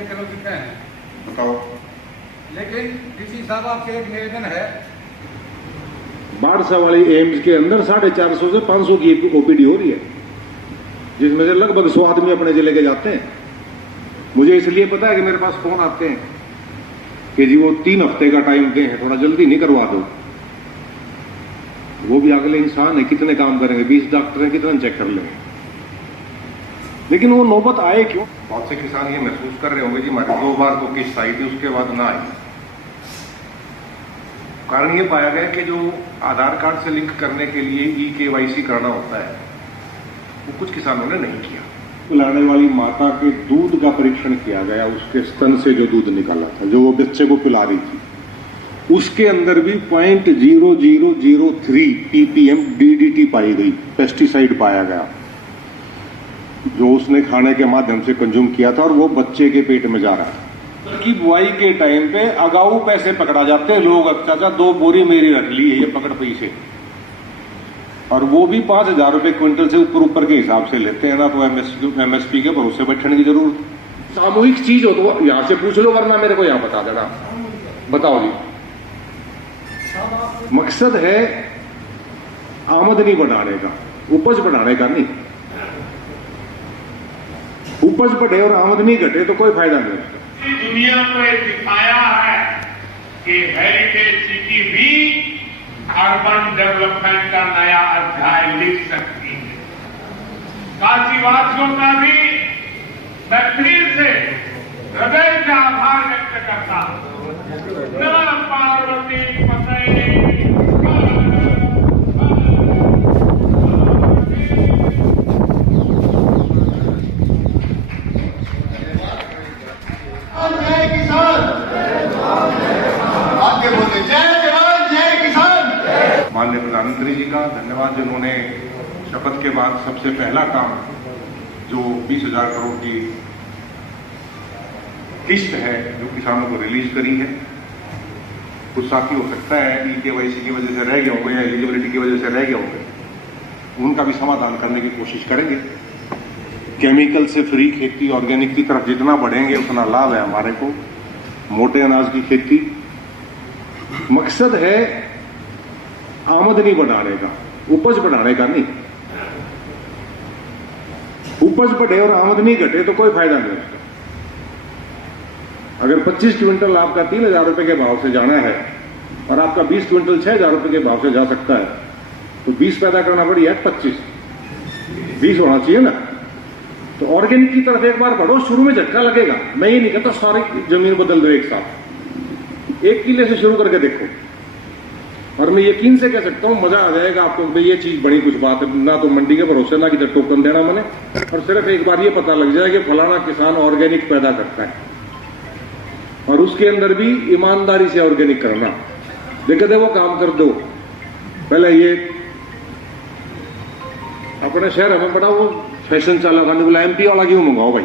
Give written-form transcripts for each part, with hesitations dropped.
लेकर चलो चुके हैं। बताओ। लेकिन डीसी साहब आपसे एक निवेदन है। बाढ़सा वाली एम्स के अंदर 450 से 500 की ओपीडी हो रही है, जिसमें से लगभग 100 आदमी अपने जिले के जाते हैं। मुझे इसलिए पता है कि मेरे पास फोन आते हैं कि जी वो 3 हफ्ते का टाइम दें, थोड़ा जल्दी नहीं करवा दो। वो भी अगले इंसान है, कितने काम करेंगे, 20 डॉक्टर हैं, कितना चेक कर लेंगे। लेकिन वो नौबत आए क्यों? बहुत से किसान ये महसूस कर रहे होंगे जी हमारी 2 बार तो किस्त आई थी, उसके बाद ना आई। कारण ये पाया गया कि जो आधार कार्ड से लिंक करने के लिए EKYC करना होता है, वो कुछ किसानों ने नहीं किया। पिलाने वाली माता के दूध का परीक्षण किया गया, उसके स्तन से जो दूध निकाला था, जो वो बच्चे को पिला रही थी, उसके अंदर भी 0.0003 ppm DDT पाई गई, पेस्टिसाइड पाया गया, जो उसने खाने के माध्यम से कंज्यूम किया था और वो बच्चे के पेट में जा रहा है। की बुआई के टाइम पे अगाऊ पैसे पकड़ा जाते हैं लोग, चाचा 2 बोरी मेरी रख ली है ये पकड़ पैसे, और वो भी 5,000 रुपए क्विंटल से ऊपर के हिसाब से लेते हैं ना। तो MSP के भरोसे बैठने की जरूरत। सामूहिक चीज हो तो यहां से पूछ लो, वरना मेरे को यहां बता देना। बताओ जी। मकसद है आमदनी बढ़ाने का, उपज बढ़ाने का नहीं। उपज बढ़े और आमदनी घटे तो कोई फायदा नहीं। दुनिया को ये दिखाया है कि हेरिटेज सिटी भी अर्बन डेवलपमेंट का नया अध्याय लिख सकती है। काशीवासियों का भी मैं फिर से हृदय से आभार व्यक्त करता हूं। नमः पार्वती पतये। माननीय प्रधानमंत्री जी का धन्यवाद, जिन्होंने शपथ के बाद सबसे पहला काम जो 20,000 करोड़ की किस्त है जो किसानों को रिलीज करी है। कुछ साथी हो सकता है EKYC की वजह से रह गए होंगे या एलिजिबिलिटी की वजह से रह गए होंगे, उनका भी समाधान करने की कोशिश करेंगे। केमिकल से फ्री खेती, ऑर्गेनिक की तरफ जितना बढ़ेंगे उतना लाभ है हमारे को। मोटे अनाज की खेती, मकसद है आमदनी बढ़ाने का, उपज बढ़ाने का नहीं। उपज बढ़े और आमदनी घटे तो कोई फायदा नहीं उसका। अगर 25 क्विंटल आपका 3,000 रुपए के भाव से जाना है और आपका 20 क्विंटल 6,000 रुपए के भाव से जा सकता है, तो 20 पैदा करना पड़ेगा, 20 होना चाहिए ना। तो ऑर्गेनिक की तरफ एक बार बढ़ो, शुरू में झटका लगेगा। मैं ये नहीं कहता सारी जमीन बदल दो एक साथ, 1 किले से शुरू करके देखो, और मैं यकीन से कह सकता हूं मजा आ जाएगा आपको कि ये चीज बड़ी कुछ बात है। ना तो मंडी के भरोसे, ना किधर टोकन देना मैंने, और सिर्फ एक बार ये पता लग जाए कि फलाना किसान ऑर्गेनिक पैदा करता है, और उसके अंदर भी ईमानदारी से ऑर्गेनिक करना। देखो वो काम कर दो। पहले ये अपने शहर में बड़ा वो फैशन चला था, बोला MP वाला क्यों मंगाओ भाई,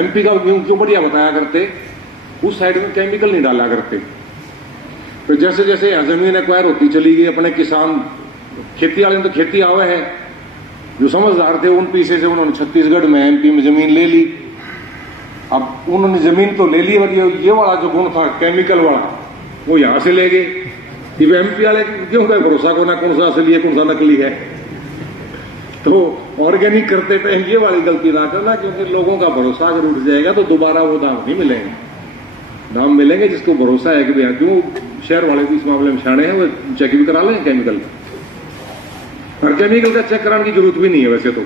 MP का क्यों बढ़िया बताया करते, उस साइड में केमिकल नहीं डाला करते। तो जैसे जैसे यहां जमीन एक्वायर होती चली गई, अपने किसान खेती वाले तो खेती आवे है, जो समझदार थे उन पीछे से उन्होंने छत्तीसगढ़ में MP में जमीन ले ली। अब उन्होंने जमीन तो ले ली, और ये वाला जो गुण था केमिकल वाला वो यहां से ले गए। MP वाले क्यों का भरोसा को ना कौन सा असली है कौन सा नकली है। तो ऑर्गेनिक करते टाइम ये वाली गलती ना करना, क्योंकि लोगों का भरोसा अगर उठ जाएगा तो दोबारा वो दाम नहीं मिलेंगे। दाम मिलेंगे जिसको भरोसा है कि भैया क्यों शहर वाले भी इस मामले में शाणे हैं, वो चेक भी करा लें केमिकल, और केमिकल का चेक कराने की जरूरत भी नहीं है। वैसे तो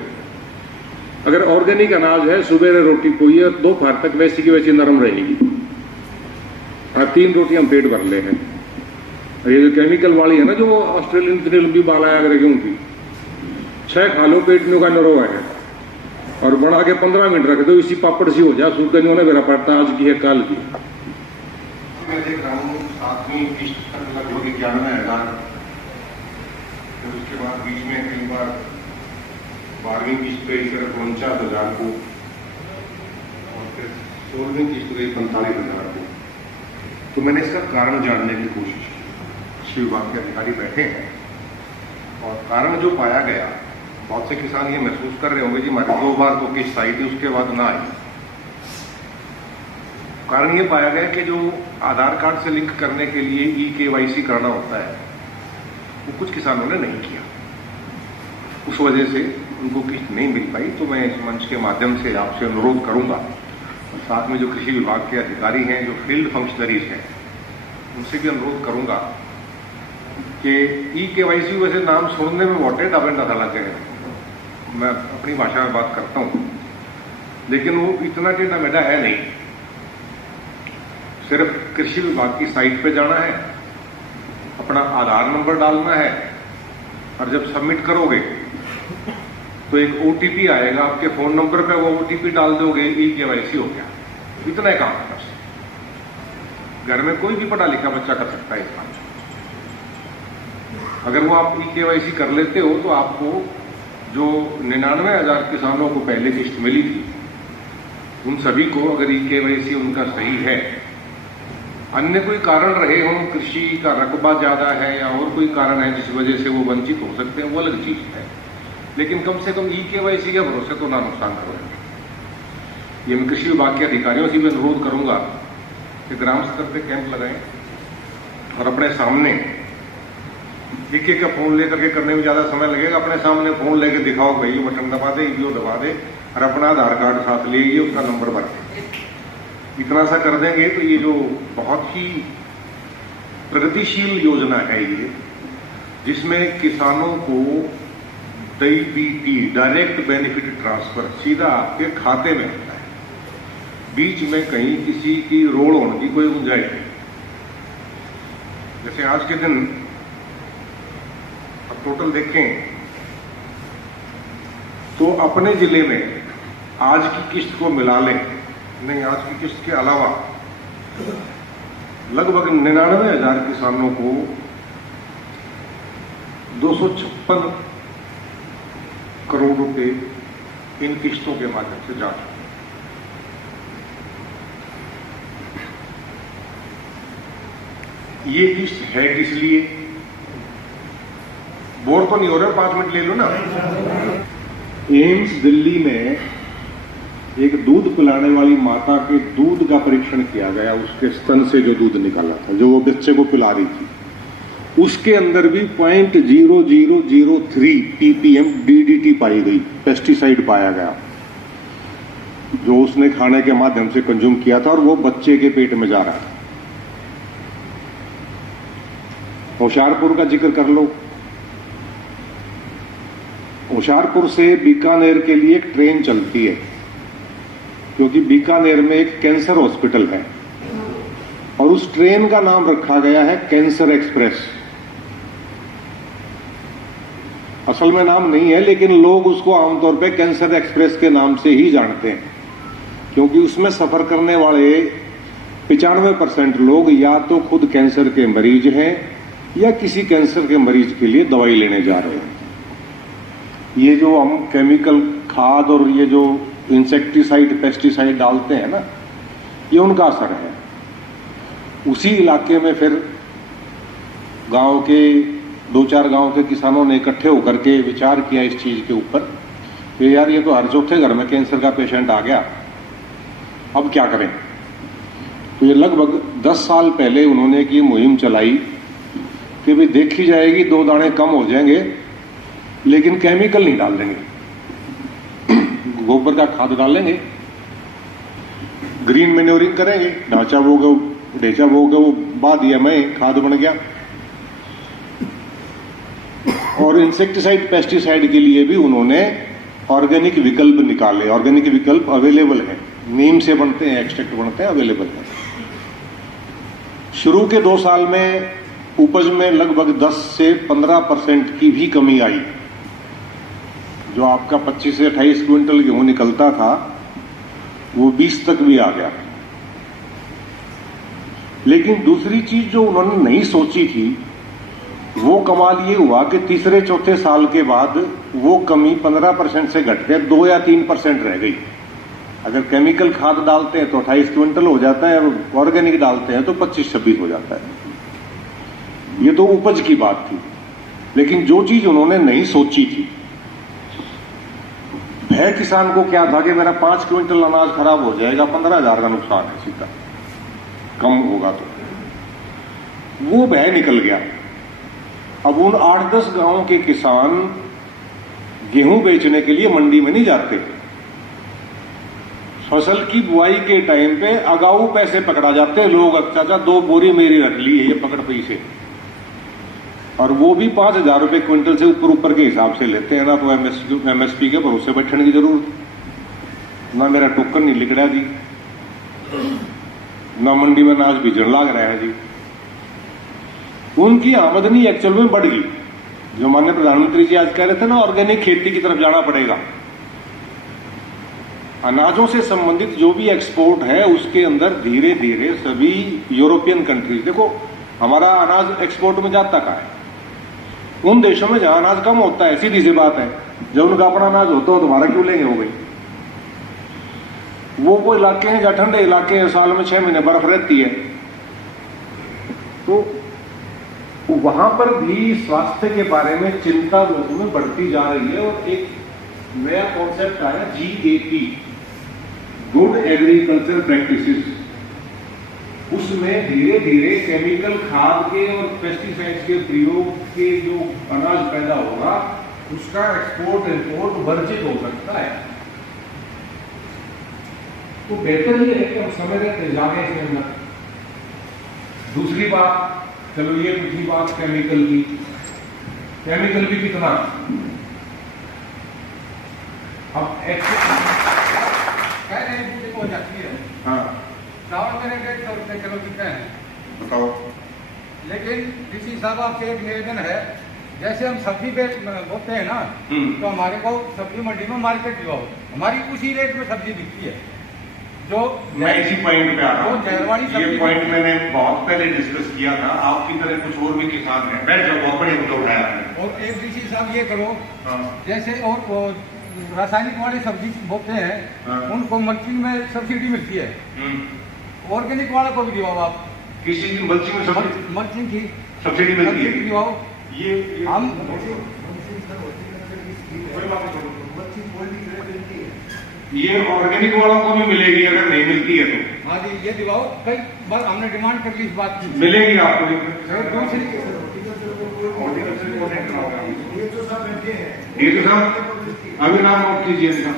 अगर ऑर्गेनिक अनाज है, सुबह रोटी कोई है, दोपहर तक वैसी की वैसी नरम रहेगी, और 3 रोटी हम पेट भर ले हैं। और ये जो केमिकल वाली है ना, जो ऑस्ट्रेलियन इतनी लंबी बाल आया करेगी उनकी, 6 खा लो पेट में का नरो है, और बना के 15 मिनट रख दो, इसी पापड़ सी हो जाए। सूट का नहीं होना मेरा पड़ता, आज की है कल की। मैं देख रहा हूँ 7वीं किस्त तक लगभग 91,000, फिर उसके बाद बीच में कई बार 12वीं किस्त पे सिर्फ 49,000 को, और फिर 16वीं किस्त पे 45,000 को। तो मैंने इसका कारण जानने की कोशिश की। कृषि विभाग के अधिकारी बैठे हैं, और कारण जो पाया गया, बहुत से किसान ये महसूस कर रहे होंगे जी हमारी 2 बार तो किस्त आई थी, उसके बाद ना आई। कारण ये पाया गया कि जो आधार कार्ड से लिंक करने के लिए EKYC करना होता है वो कुछ किसानों ने नहीं किया। उस वजह से उनको किस्त नहीं मिल पाई। तो मैं इस मंच के माध्यम से आपसे अनुरोध करूंगा और साथ में जो कृषि विभाग के अधिकारी हैं, जो फील्ड फंक्शनरीज हैं, उनसे भी अनुरोध करूंगा कि EKYC वैसे नाम सुनने में वोटे डाबेंडा था लगे हैं, मैं अपनी भाषा में बात करता हूं, लेकिन वो इतना टेढ़ा मेढ़ा है नहीं। सिर्फ कृषि विभाग की साइट पे जाना है, अपना आधार नंबर डालना है और जब सबमिट करोगे तो एक OTP आएगा आपके फोन नंबर पे, वो OTP डाल दोगे, EKYC हो गया। इतना ही काम है बस। घर में कोई भी पढ़ा लिखा बच्चा कर सकता है इस काम। अगर वो आप EKYC कर लेते हो तो आपको जो 99,000 किसानों को पहले किस्त मिली थी, उन सभी को अगर EKYC उनका सही है, अन्य कोई कारण रहे हों, कृषि का रकबा ज्यादा है या और कोई कारण है जिस वजह से वो वंचित हो सकते हैं, वो अलग चीज है, लेकिन कम से कम EKYC के भरोसे तो ना नुकसान करेंगे। ये मैं कृषि विभाग के अधिकारियों से भी अनुरोध करूंगा कि ग्राम स्तर पे कैंप लगाएं और अपने सामने एक एक का फोन लेकर के करने में ज्यादा समय लगेगा। अपने सामने फोन लेकर दिखाओ, भाई ये बटन दबा दे, ये दबा दे, और अपना आधार कार्ड साथ ले, ये उसका नंबर भर दे। इतना सा कर देंगे तो ये जो बहुत ही प्रगतिशील योजना है ये, जिसमें किसानों को DBT डायरेक्ट बेनिफिट ट्रांसफर सीधा आपके खाते में होता है, बीच में कहीं किसी की रोड़ होने की कोई गुंजाइश नहीं। जैसे आज के दिन अब टोटल देखें तो अपने जिले में आज की किस्त को मिला लें, नहीं आज की किस्त के अलावा लगभग 99,000 किसानों को 256 करोड़ रुपए इन किस्तों के माध्यम से जा चुके। ये किस्त है किस लिए? बोर तो नहीं हो रहा, 5 मिनट ले लो ना। एम्स दिल्ली में एक दूध पिलाने वाली माता के दूध का परीक्षण किया गया, उसके स्तन से जो दूध निकाला था, जो वो बच्चे को पिला रही थी, उसके अंदर भी 0.0003 ppm DDT पाई गई, पेस्टिसाइड पाया गया, जो उसने खाने के माध्यम से कंज्यूम किया था और वो बच्चे के पेट में जा रहा था। होशियारपुर का जिक्र कर लो। होशियारपुर से बीकानेर के लिए एक ट्रेन चलती है, क्योंकि बीकानेर में एक कैंसर हॉस्पिटल है और उस ट्रेन का नाम रखा गया है कैंसर एक्सप्रेस। असल में नाम नहीं है, लेकिन लोग उसको आमतौर पे कैंसर एक्सप्रेस के नाम से ही जानते हैं, क्योंकि उसमें सफर करने वाले 95% लोग या तो खुद कैंसर के मरीज हैं या किसी कैंसर के मरीज के लिए दवाई लेने जा रहे हैं। ये जो हम केमिकल खाद और ये जो इंसेक्टिसाइड पेस्टिसाइड डालते हैं ना, ये उनका असर है। उसी इलाके में फिर गांव के 2-4 गांव के किसानों ने इकट्ठे होकर के विचार किया इस चीज के ऊपर कि यार ये तो हर चौथे घर में कैंसर का पेशेंट आ गया, अब क्या करें। तो ये लगभग 10 साल पहले उन्होंने एक ये मुहिम चलाई कि भाई देखी जाएगी, 2 दाने कम हो जाएंगे, लेकिन केमिकल नहीं डाल देंगे, गोबर का खाद डालेंगे, ग्रीन मैन्योरिंग करेंगे, ढांचा बोगे ढेचा बोगे वो बाद दिया मैं खाद बन गया। और इंसेक्टिसाइड पेस्टिसाइड के लिए भी उन्होंने ऑर्गेनिक विकल्प निकाले। ऑर्गेनिक विकल्प अवेलेबल है, नीम से बनते हैं, एक्सट्रैक्ट बनते हैं, अवेलेबल है। शुरू के 2 साल में उपज में लगभग 10 से 15% की भी कमी आई। जो आपका 25 से 28 क्विंटल गेहूं निकलता था वो 20 तक भी आ गया। लेकिन दूसरी चीज जो उन्होंने नहीं सोची थी, वो कमाल ये हुआ कि तीसरे चौथे साल के बाद वो कमी 15% से घट के 2 या 3% रह गई। अगर केमिकल खाद डालते हैं तो 28 क्विंटल हो जाता है, ऑर्गेनिक डालते हैं तो 25-26 हो जाता है। ये तो उपज की बात थी। लेकिन जो चीज उन्होंने नहीं सोची थी, भय किसान को क्या था कि मेरा 5 क्विंटल अनाज खराब हो जाएगा, 15,000 का नुकसान है सीधा। कम होगा तो वो भय निकल गया। अब उन 8-10 गांवों के किसान गेहूं बेचने के लिए मंडी में नहीं जाते। फसल की बुआई के टाइम पे अगाऊ पैसे पकड़ा जाते हैं लोग, चाचा 2 बोरी मेरी रख ली है ये पकड़ पैसे, और वो भी 5,000 रुपए क्विंटल से ऊपर के हिसाब से लेते हैं ना। तो एमएसपी के भरोसे बैठने की जरूरत ना, मेरा टोकन नहीं लिखड़ा जी, ना मंडी में अनाज बीजन लाग रहा है जी। उनकी आमदनी एक्चुअल में बढ़ गई। जो माननीय प्रधानमंत्री जी आज कह रहे थे ना, ऑर्गेनिक खेती की तरफ जाना पड़ेगा। अनाजों से संबंधित जो भी एक्सपोर्ट है उसके अंदर धीरे धीरे सभी यूरोपियन कंट्रीज, देखो हमारा अनाज एक्सपोर्ट में जाता कहाँ है? उन देशों में जहां अनाज कम होता है, सीधी सी बात है। जब उनका अपना अनाज होता हो तो हमारा क्यों लेंगे? हो गई। वो इलाके हैं जहां ठंडे इलाके हैं, साल में 6 महीने बर्फ रहती है, तो वहां पर भी स्वास्थ्य के बारे में चिंता लोगों में बढ़ती जा रही है। और एक नया कॉन्सेप्ट आया GAP, गुड एग्रीकल्चर प्रैक्टिसेस। उसमें धीरे धीरे केमिकल खाद के और पेस्टिसाइड्स के प्रयोग के जो अनाज पैदा होगा उसका एक्सपोर्ट इंपोर्ट वर्जित हो सकता है। तो बेहतर ये है कि हम समय रहते जागे इसके अंदर। दूसरी बात, चलो ये दूसरी बात केमिकल की, केमिकल भी कितना, अब कह रहे हैं हो जाती है। हाँ, चावल मेरे 150 रुपये किलो बिकते हैं, बताओ। लेकिन किसी साहब आपसे एक निवेदन है, जैसे हम सब्जी बोते हैं ना, तो हमारे को सब्जी मंडी में मार्केट दिवाओ, हमारी उसी रेट में सब्जी बिकती है। जो मैं इसी पॉइंट पे आ रहा हूँ, ये पॉइंट मैंने बहुत पहले डिस्कस किया था। आपकी तरह कुछ और भी किसान हैं, बैठ जाओ, बहुत बढ़िया मुद्दा उठाया आपने। और एक डीसी साहब ये करो, जैसे और रासायनिक वाली सब्जी बोते हैं उनको मल्चिंग में सब्सिडी मिलती है, ऑर्गेनिक वाला को भी दिवाओ आप। किसी की मल्चिंग की सब्सिडी मिलती है, दिवाओ। ये हम ये ऑर्गेनिक वालों को भी मिलेगी अगर नहीं मिलती है तो। हाँ जी, ये दिवाओ। कई बार हमने डिमांड कर ली इस बात की, मिलेगी आपको। ये तो साहब अभी नाम नोट कीजिए इनका,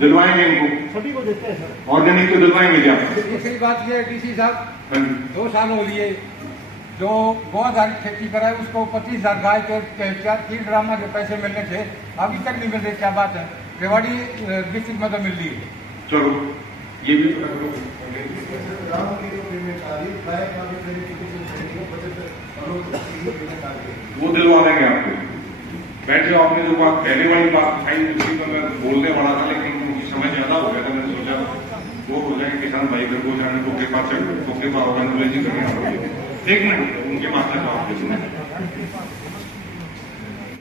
दिलवाएंगे इनको, सभी को देते हैं सर, ऑर्गेनिक को दिलवाएंगे क्या? दूसरी बात ये डीसी साहब, 2 साल हो लिए जो गौ आधारित खेती कराए उसको 25,000 गाय के 3 ड्रामा के पैसे मिलने थे, अभी तक नहीं मिल रहे। क्या बात है? रेवाड़ी डिस्ट्रिक्ट में तो मिल रही है। चलो ये भी वो दिलवा देंगे आपको। बैठ जाओ। आपने जो बात पहले वाली बात उठाई उसी पर मैं बोलने वाला था, लेकिन उनकी समय ज्यादा हो गया था। मैंने सोचा वो हो जाए किसान भाई घर को जाने को के पास होगा, एक मिनट उनके पास जवाब